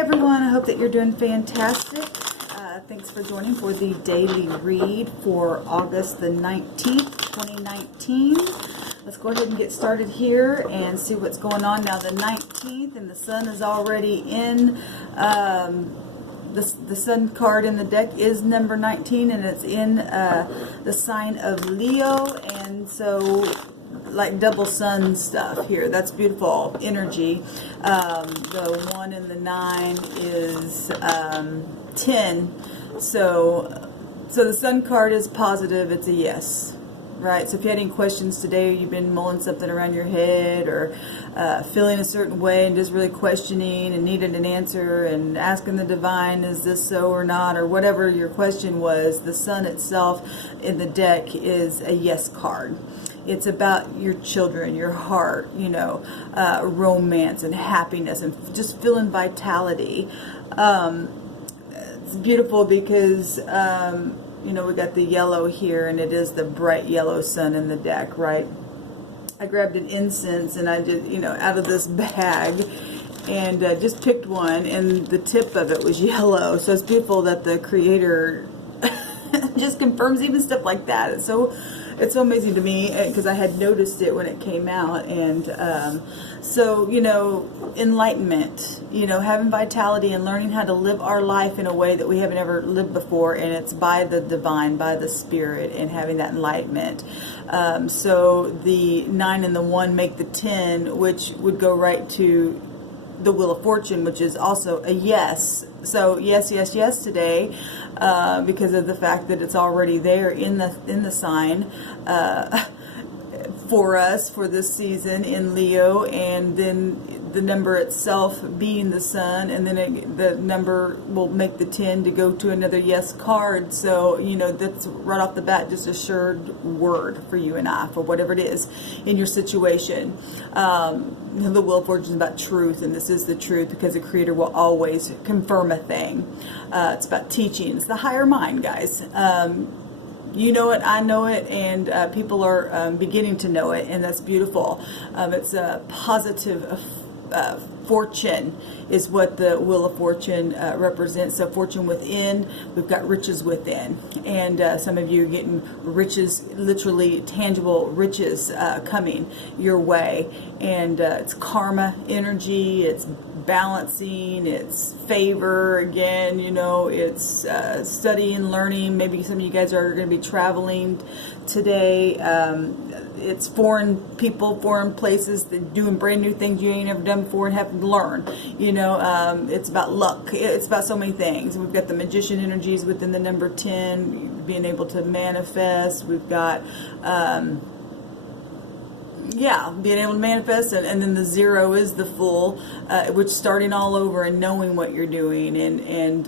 everyone, I hope that you're doing fantastic. Thanks for joining for the daily read for August the 19th, 2019. Let's go ahead and get started here and see what's going on now. The 19th, and the sun is already in. The sun card in the deck is number 19, and it's in the sign of Leo, and so like double sun stuff here. That's beautiful energy. The 1 and the 9 is 10. So the sun card is positive. It's a yes, right? So if you had any questions today, or you've been mulling something around your head, or feeling a certain way and just really questioning and needed an answer and asking the divine, is this so or not, or whatever your question was, the sun itself in the deck is a yes card. It's about your children, your heart, romance and happiness and just feeling vitality. It's beautiful because, we got the yellow here, and it is the bright yellow sun in the deck, right? I grabbed an incense and I just, out of this bag, and just picked one, and the tip of it was yellow. So it's beautiful that the Creator just confirms even stuff like that. It's so amazing to me, because I had noticed it when it came out. And enlightenment, having vitality and learning how to live our life in a way that we haven't ever lived before, and it's by the divine, by the spirit, and having that enlightenment. So the 9 and the 1 make the 10, which would go right to the Wheel of Fortune, which is also a yes. So yes, yes, yes today, because of the fact that it's already there in the sign for us for this season in Leo, and then the number itself being the sun, and then the number will make the 10 to go to another yes card. So that's right off the bat just a assured word for you and I, for whatever it is in your situation. The Wheel of Fortune is about truth, and this is the truth, because the Creator will always confirm a thing. It's about teaching. It's the higher mind, guys. You know it, I know it, and people are beginning to know it, and that's beautiful. It's a positive fortune is what the Wheel of Fortune represents. So fortune within, we've got riches within, and some of you are getting riches, literally tangible riches coming your way, and it's karma energy, it's balancing, it's favor again, it's studying, learning. Maybe some of you guys are going to be traveling today. It's foreign people, foreign places, that doing brand new things you ain't ever done before and having to learn. It's about luck. It's about so many things. We've got the magician energies within the number 10, being able to manifest. We've got being able to manifest, and then the 0 is the Fool, which starting all over and knowing what you're doing, and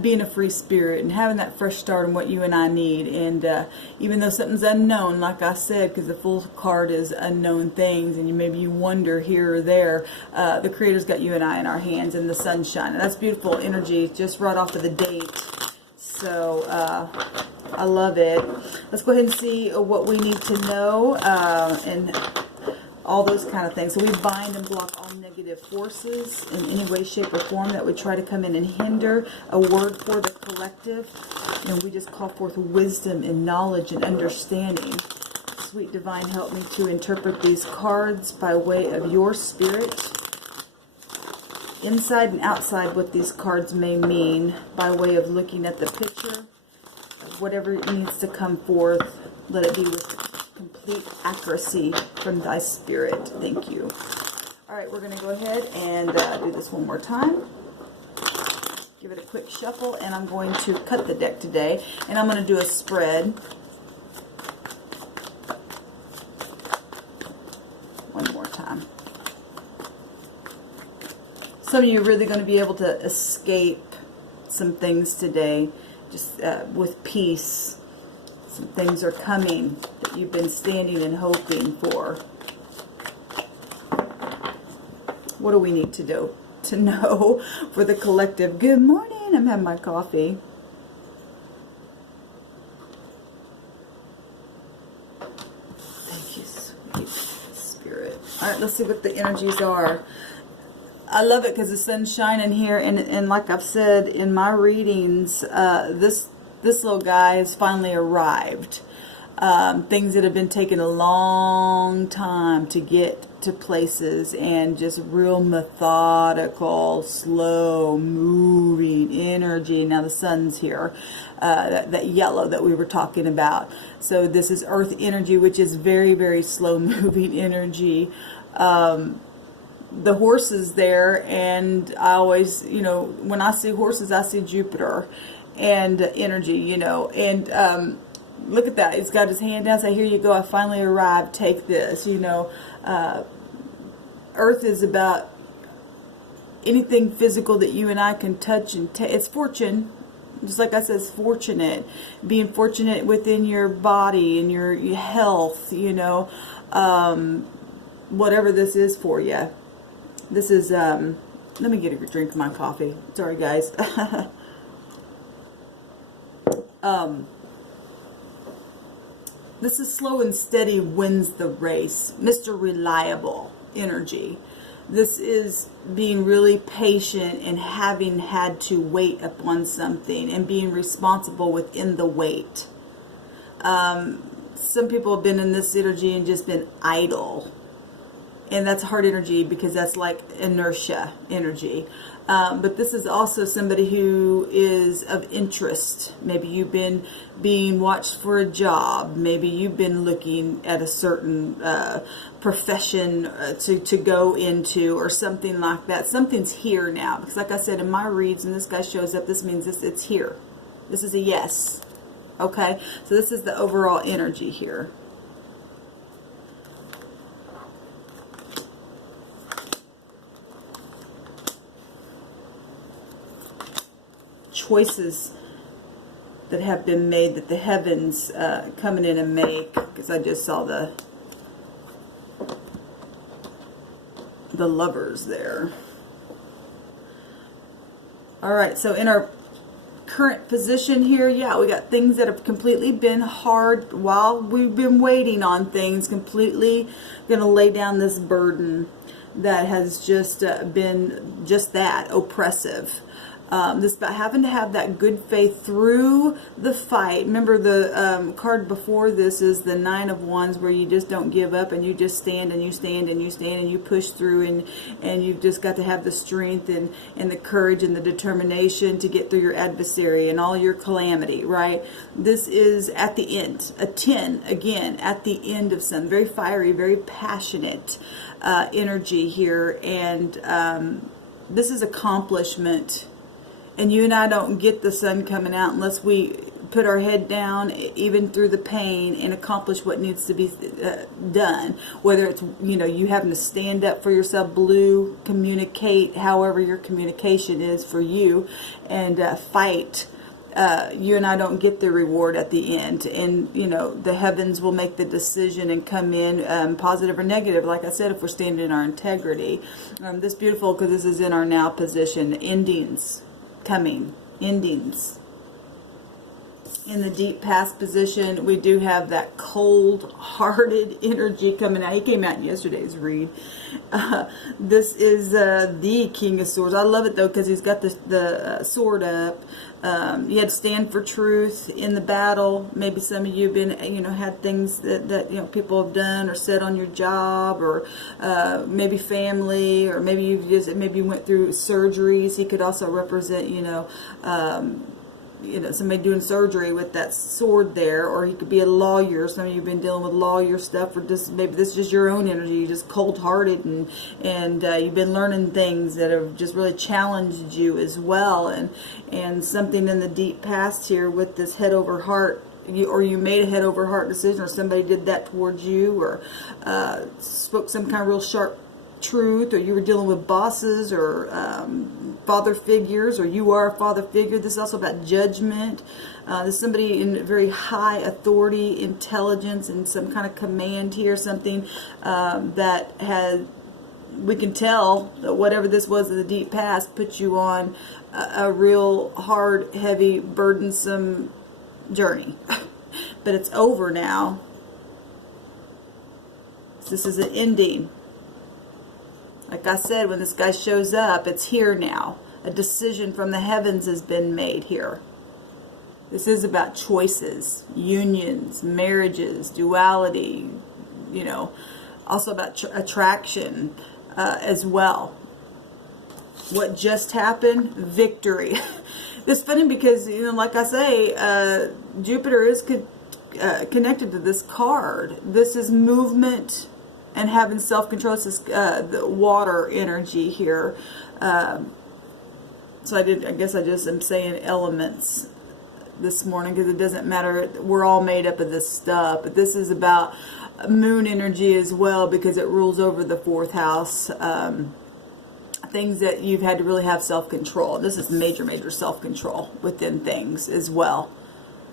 being a free spirit and having that fresh start on what you and I need. And even though something's unknown, like I said, because the Fool card is unknown things, and maybe you wonder here or there, the Creator's got you and I in our hands in the sunshine, and that's beautiful energy just right off of the date. So I love it. Let's go ahead and see what we need to know, and all those kind of things. So we bind and block all negative forces in any way, shape, or form that would try to come in and hinder a word for the collective. And we just call forth wisdom and knowledge and understanding. Sweet divine, help me to interpret these cards by way of your spirit, inside and outside, what these cards may mean, by way of looking at the picture. Whatever needs to come forth, let it be with complete accuracy from thy spirit. Thank you. All right, we're going to go ahead and do this one more time. Give it a quick shuffle, and I'm going to cut the deck today, and I'm going to do a spread. One more time. Some of you are really going to be able to escape some things today, just with peace. Some things are coming that you've been standing and hoping for. What do we need to do to know for the collective? Good morning. I'm having my coffee. Thank you, sweet spirit. All right, let's see what the energies are. I love it because the sun's shining here, and like I've said in my readings, this little guy has finally arrived. Things that have been taking a long time to get to places, and just real methodical, slow moving energy. Now the sun's here, that yellow that we were talking about. So this is earth energy, which is very, very slow moving energy. The horse is there, and I always, you know, when I see horses, I see Jupiter and energy, you know, and look at that. He's got his hand down, say, here you go, I finally arrived, take this, you know. Earth is about anything physical that you and I can touch and it's fortune. Just like I said, it's fortunate. Being fortunate within your body and your health, you know, whatever this is for you. This is, let me get a drink of my coffee. Sorry, guys. This is slow and steady wins the race. Mr. Reliable energy. This is being really patient and having had to wait upon something and being responsible within the wait. Some people have been in this energy and just been idle. And that's hard energy because that's like inertia energy. But this is also somebody who is of interest. Maybe you've been being watched for a job. Maybe you've been looking at a certain profession to go into or something like that. Something's here now. Because like I said, in my reads, and this guy shows up, this means it's here. This is a yes. Okay? So this is the overall energy here. Choices that have been made that the heavens coming in and make, because I just saw the lovers there. All right, so in our current position here, yeah, we got things that have completely been hard while we've been waiting on things, completely going to lay down this burden that has just been just that, oppressive. This about having to have that good faith through the fight. Remember the card before this is the Nine of Wands, where you just don't give up and you just stand and you stand and you stand and you push through, and you've just got to have the strength and the courage and the determination to get through your adversary and all your calamity, right? This is at the end, a 10, again, at the end of something. Very fiery, very passionate energy here, and this is accomplishment. And you and I don't get the sun coming out unless we put our head down, even through the pain, and accomplish what needs to be done. Whether it's, you know, you having to stand up for yourself, blue, communicate, however your communication is for you, and fight. You and I don't get the reward at the end. And, you know, the heavens will make the decision and come in, positive or negative. Like I said, if we're standing in our integrity. This is beautiful because this is in our now position. Endings. Coming, endings. In the deep past position, we do have that cold-hearted energy coming out. He came out in yesterday's read. This is the King of Swords. I love it though because he's got the sword up. You had to stand for truth in the battle. Maybe some of you have been, you know, had things that you know people have done or said on your job, or maybe family, or maybe you went through surgeries. He could also represent, you know, somebody doing surgery with that sword there, or he could be a lawyer. Some of you have been dealing with lawyer stuff, or just maybe this is just your own energy. You're just cold-hearted, and you've been learning things that have just really challenged you as well, and something in the deep past here with this head over heart. Or you made a head over heart decision, or somebody did that towards you, or spoke some kind of real sharp truth, or you were dealing with bosses or father figures, or you are a father figure. This is also about judgment. There's somebody in very high authority, intelligence, and some kind of command here, something that has, we can tell that whatever this was in the deep past put you on a real hard, heavy, burdensome journey. But it's over now. So this is an ending. Like I said, when this guy shows up, it's here now. A decision from the heavens has been made here. This is about choices, unions, marriages, duality, you know, also about attraction as well. What just happened? Victory. It's funny because, you know, like I say, Jupiter is connected to this card. This is movement and having self-control. This is the water energy here. So I guess I just am saying elements this morning because it doesn't matter. We're all made up of this stuff. But this is about moon energy as well because it rules over the 4th house. Things that you've had to really have self-control. This is major self-control within things as well.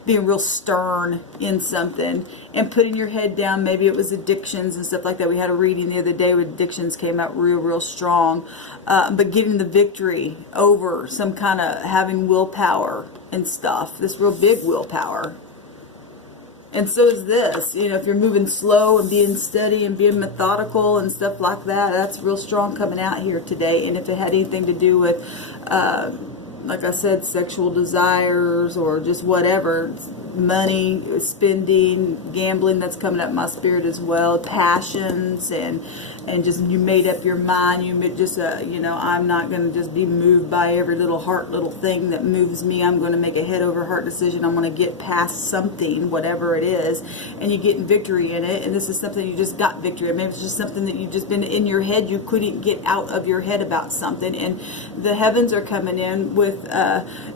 Being real stern in something and putting your head down. Maybe it was addictions and stuff like that. We had a reading the other day with addictions came out real strong. But getting the victory over some kind of having willpower and stuff. This real big willpower. And so is this, you know, if you're moving slow and being steady and being methodical and stuff like that, that's real strong coming out here today. And if it had anything to do with, like I said, sexual desires or just whatever, money, spending, gambling, that's coming up in my spirit as well, passions, and just you made up your mind. You just, you know, I'm not going to just be moved by every little thing that moves me. I'm going to make a head over heart decision. I'm going to get past something, whatever it is, and you get victory in it. And this is something you just got victory. Maybe it's just something that you've just been in your head. You couldn't get out of your head about something, and the heavens are coming in with,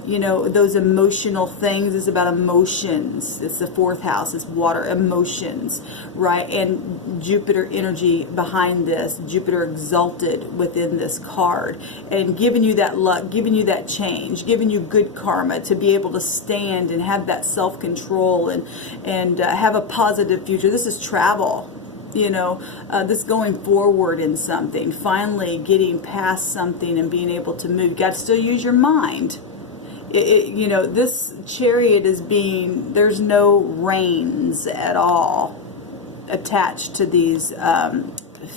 you know, those emotional things. It's about emotions. It's the 4th house. It's water, emotions, right? And Jupiter energy behind this, Jupiter exalted within this card, and giving you that luck, giving you that change, giving you good karma to be able to stand and have that self-control and have a positive future. This is travel, you know, this going forward in something, finally getting past something and being able to move. You got to still use your mind. You know, this chariot is being, there's no reins at all attached to these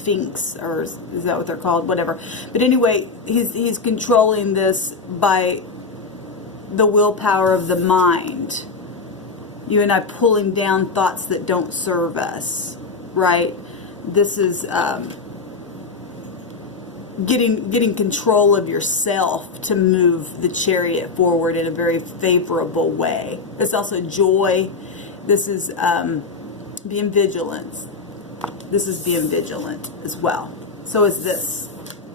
Finks, or is that what they're called? Whatever. But anyway, he's controlling this by the willpower of the mind. You and I pulling down thoughts that don't serve us, right? This is getting control of yourself to move the chariot forward in a very favorable way. It's also joy. This is being vigilant. This is being vigilant as well. So is this.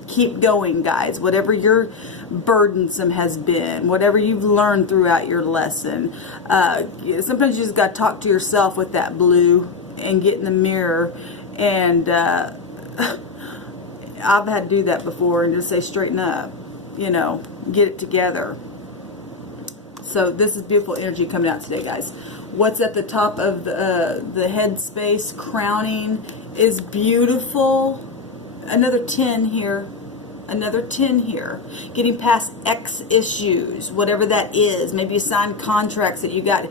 Keep going, guys. Whatever your burdensome has been, whatever you've learned throughout your lesson. Sometimes you just got to talk to yourself with that blue and get in the mirror. And I've had to do that before and just say, straighten up. You know, get it together. So this is beautiful energy coming out today, guys. What's at the top of the head space, crowning, is beautiful. Another 10 here. Another 10 here. Getting past X issues, whatever that is. Maybe you signed contracts that you got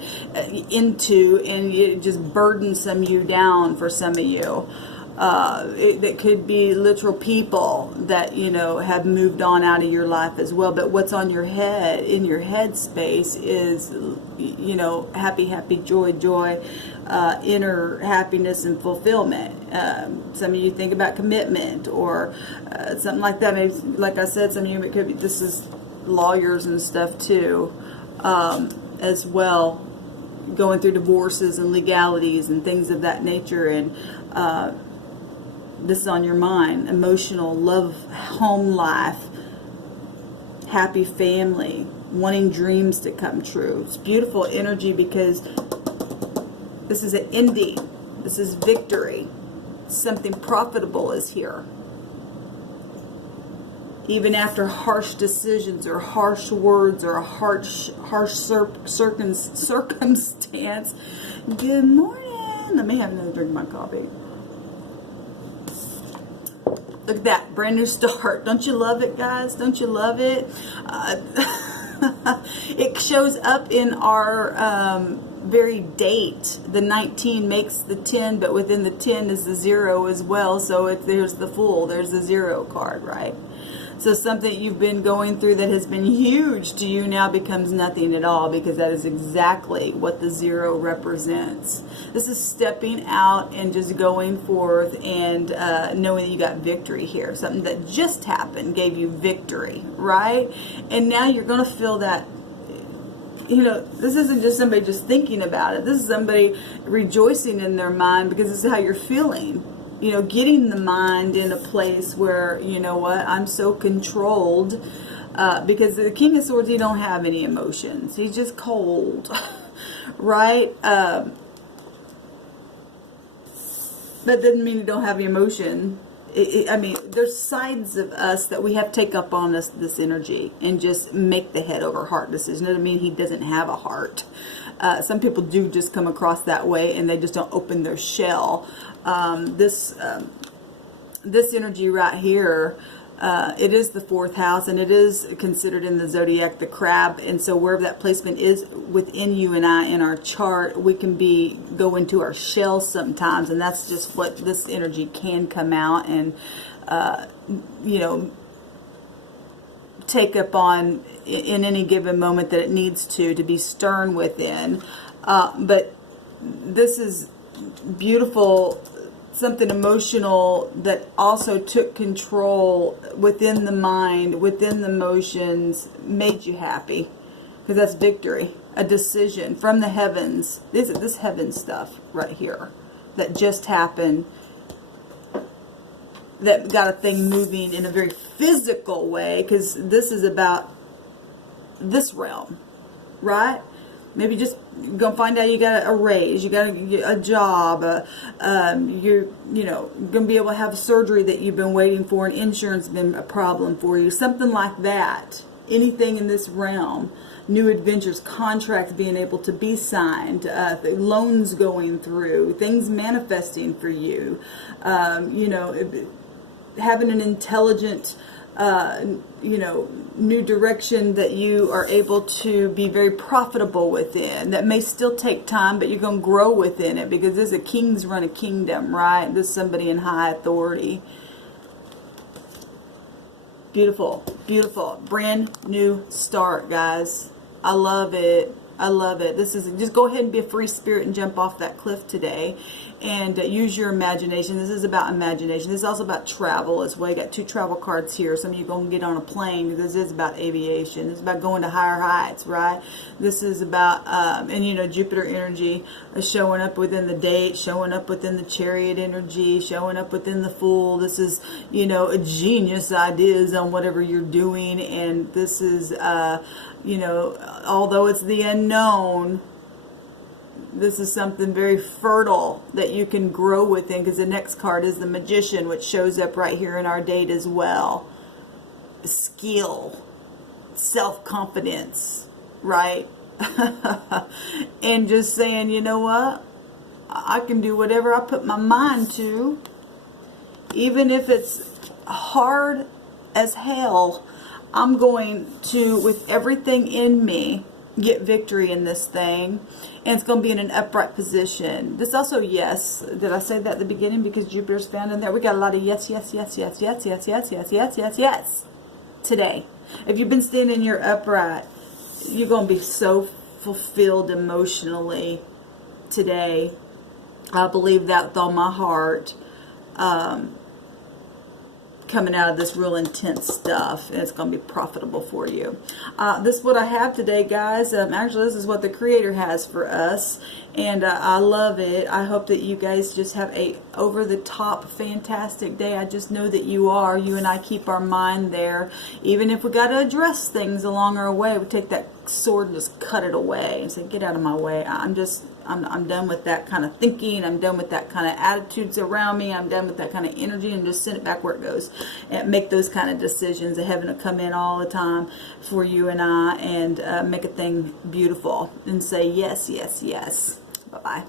into and it just burdensome you down for some of you. It could be literal people that, you know, have moved on out of your life as well. But what's on your head, in your head space, is, you know, happy, joy, inner happiness and fulfillment. Some of you think about commitment or something like that. Maybe, like I said, some of you, it could be, this is lawyers and stuff too, as well, going through divorces and legalities and things of that nature. And this is on your mind. Emotional, love, home life, happy family, wanting dreams to come true. It's beautiful energy because this is an ending. This is victory. Something profitable is here. Even after harsh decisions or harsh words or a harsh circumstance. Good morning. Let me have another drink of my coffee. Look at that, brand new start. Don't you love it, guys? Don't you love it? It shows up in our very date. The 19 makes the 10, but within the 10 is the 0 as well. So if there's the Fool, there's the 0 card, right? So something you've been going through that has been huge to you now becomes nothing at all, because that is exactly what the 0 represents. This is stepping out and just going forth and knowing that you got victory here. Something that just happened gave you victory, right? And now you're going to feel that, you know, this isn't just somebody just thinking about it. This is somebody rejoicing in their mind, because this is how you're feeling. You know, getting the mind in a place where, you know what, I'm so controlled, because the King of Swords, he don't have any emotions. He's just cold, right? That doesn't mean you don't have emotion. I mean, there's sides of us that we have to take up on this energy and just make the head over heart decision. It doesn't mean he doesn't have a heart. Some people do just come across that way, and they just don't open their shell. This energy right here, it is the 4th house, and it is considered in the zodiac the crab. And so wherever that placement is within you and I in our chart, we can go into our shell sometimes, and that's just what this energy can come out and you know, take up on in any given moment that it needs to be stern within. But this is beautiful, something emotional that also took control within the mind, within the emotions, made you happy, because that's victory, a decision from the heavens. This heaven stuff right here that just happened, that got a thing moving in a very physical way, because this is about this realm, right? Maybe just gonna find out you got a raise, you got a job, you're gonna be able to have surgery that you've been waiting for, and insurance has been a problem for you, something like that. Anything in this realm, new adventures, contracts being able to be signed, loans going through, things manifesting for you, having an intelligent, new direction that you are able to be very profitable within. That may still take time, but you're going to grow within it, because this is a king's run a kingdom, right? This is somebody in high authority. Beautiful, beautiful. Brand new start, guys. I love it. I love it. This is, just go ahead and be a free spirit and jump off that cliff today, and use your imagination. This is about imagination. This is also about travel as well. You got 2 travel cards here. Some of you going to get on a plane. This is about aviation. It's about going to higher heights, right? This is about, and Jupiter energy is showing up within the date, showing up within the Chariot energy, showing up within the Fool. This is, a genius ideas on whatever you're doing, and this is, although it's the unknown, this is something very fertile that you can grow within, because the next card is the Magician, which shows up right here in our date as well. Skill, self-confidence, right? And just saying, you know what? I can do whatever I put my mind to, even if it's hard as hell. I'm going to, with everything in me, get victory in this thing, and it's going to be in an upright position. This also, yes, did I say that at the beginning? Because Jupiter's found in there. We got a lot of yes, yes, yes, yes, yes, yes, yes, yes, yes, yes, yes today. If you've been standing here upright, you're going to be so fulfilled emotionally today. I believe that with all my heart. Coming out of this real intense stuff, and it's going to be profitable for you. This is what I have today, guys. Actually, this is what the Creator has for us, and I love it. I hope that you guys just have a over-the-top fantastic day. I just know that you are. You and I keep our mind there. Even if we got to address things along our way, we take that sword and just cut it away and say, get out of my way. I'm done with that kind of thinking. I'm done with that kind of attitudes around me. I'm done with that kind of energy, and just send it back where it goes, and make those kind of decisions. That heaven will come in all the time for you and I, and make a thing beautiful, and say yes, yes, yes. Bye-bye.